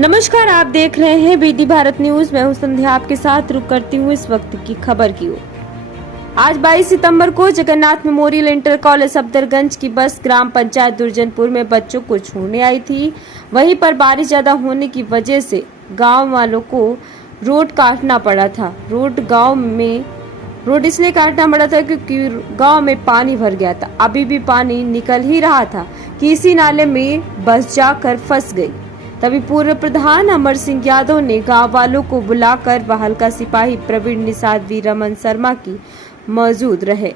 नमस्कार, आप देख रहे हैं बीडी भारत न्यूज। मैं हूं संध्या, आपके साथ रुक करती हूं इस वक्त की खबर की ओर। आज 22 सितंबर को Jagannath memorial inter college Safdarganj की बस ग्राम पंचायत दुर्जनपुर में बच्चों को छोड़ने आई थी। वहीं पर बारिश ज्यादा होने की वजह से गांव वालों को रोड काटना पड़ा था। रोड इसलिए काटना पड़ा था क्योंकि गांव में पानी भर गया था। अभी भी पानी निकल ही रहा था कि इसी नाले में बस जाकर फंस गई। तभी पूर्व प्रधान अमर सिंह यादव ने गांव वालों को बुलाकर व हल्का सिपाही प्रवीण निषाद वी रमन शर्मा की मौजूद रहे।